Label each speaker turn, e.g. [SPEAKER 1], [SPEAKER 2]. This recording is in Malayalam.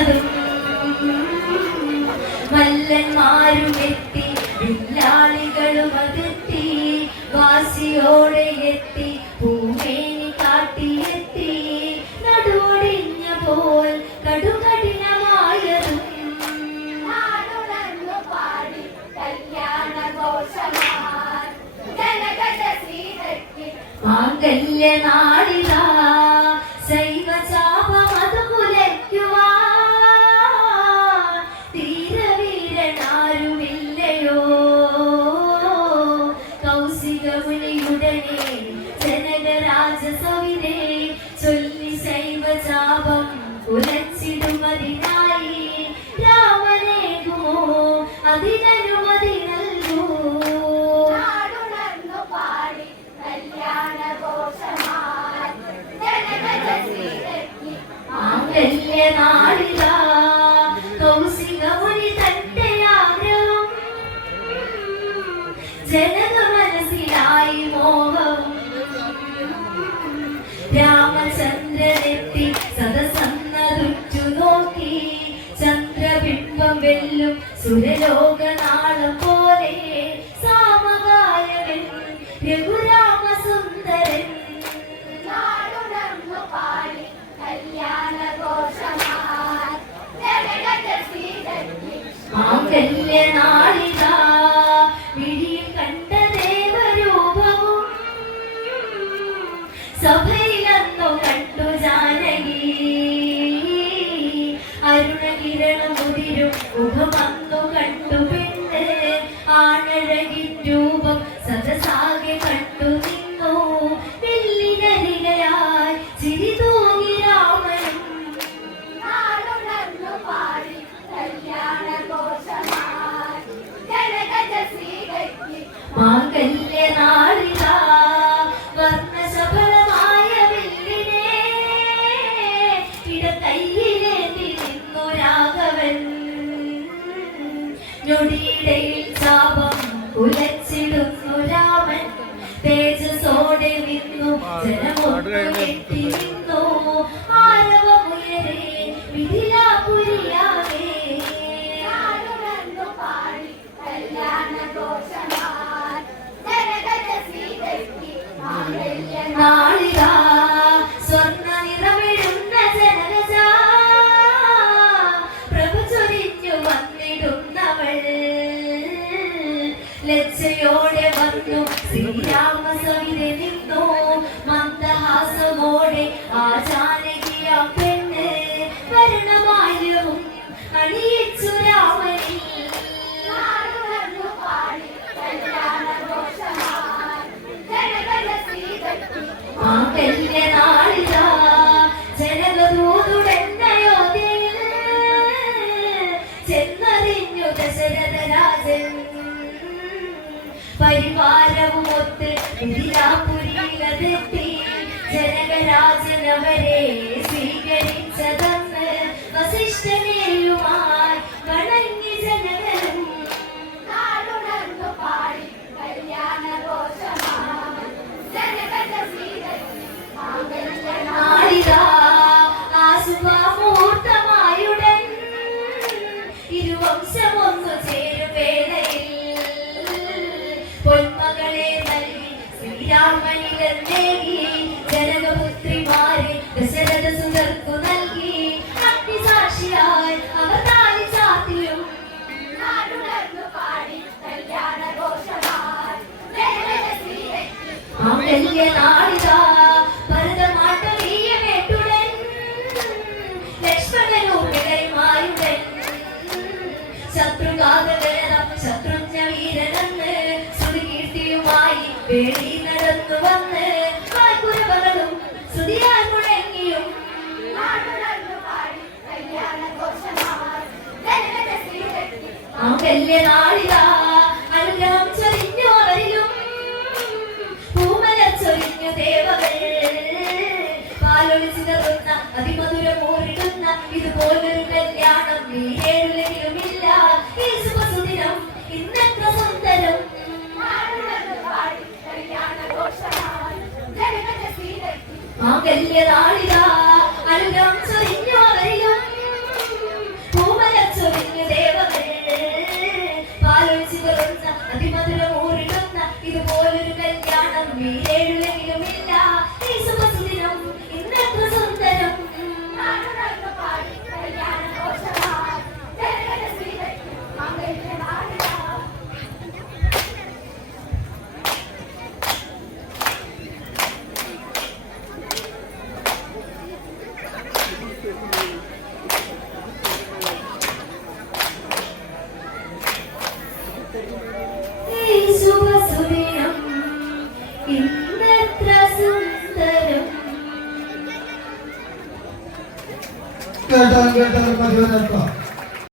[SPEAKER 1] നിന്നതും മല്ലന്മാരും എത്തി വില്ലാളികളും അകത്തി വാസിയോടെ എത്തി പൂമേനി കാട്ടിയെത്തി. നടുവൊടിഞ്ഞ പോൽ കടുകഠിനമായതും
[SPEAKER 2] പാടി ജനകജ
[SPEAKER 1] മാംഗല്യ നാളിതാ ശൈവ ചാപം ഉലച്ചിടുമതിനായി രാമനേകുമോ? അതിനനുമതി നൽകൂ.
[SPEAKER 2] പാടി
[SPEAKER 1] മാംഗല്യനാളിതാ കൗശികമുനി തന്റെ ആഗ്രഹം. ജനക മനസ്സിലായി മോഹവും വെല്ലും സുരലോകനാളം പോലെ തേജസോടെ നിന്നു ജനമൊട്ടി ദശരഥരാജൻ. പരിവാരവുമൊത്ത് മിഥിലാപുരിയിലതെത്തി ജനകരാജനവരെ സ്വീകരിച്ചതെന്ന് വസിഷ്ഠനെയുമായി വണങ്ങി ജനകരും.
[SPEAKER 2] നാടുണർന്നു പാടി ജനകജ സീതയ്ക്ക് മാംഗല്യനാൾ
[SPEAKER 1] നാളിതാ ശ്രീരാമനിലേകി ജനകപുത്രിമാരെ ദശരഥ സുതർക്കു നൽകി. അഗ്നിസാക്ഷിയായി അവർ താലി ചാത്തിയും
[SPEAKER 2] പാടി
[SPEAKER 1] ഭരതമാട്ടലീയമേട്ടുടൻ ലക്ഷ്മണനും ഇടയമായുടൻ ശത്രുഘാതകരണം ശത്രുജ്ഞ വീരനെന്ന് ശ്രുതികീർത്തിയുമായി വേളി നടന്നു
[SPEAKER 2] സീതയ്ക്ക്
[SPEAKER 1] മാംഗല്യനാളിതാ അനുഗ്രഹം ചൊരിഞ്ഞു അവരിലും പൂമല ചൊരിഞ്ഞു ദേവകൾ. പാലൊളിച്ചിതറുന്ന അതിമധുരമൂറിടുന്ന ഇതുപോലൊരു കല്യാണം നീരേഴുലകിലുമില്ല ഈ ശുഭസുദിനം ഇന്നെത്ര സുന്ദരം.
[SPEAKER 2] സീതയ്ക്ക്
[SPEAKER 1] മാംഗല്യനാളിതാ അനുഗ്രഹം ചൊരിഞ്ഞു We me,
[SPEAKER 3] കേട്ടാൽ കേട്ടാൽ മതി ഒരൽപ്പം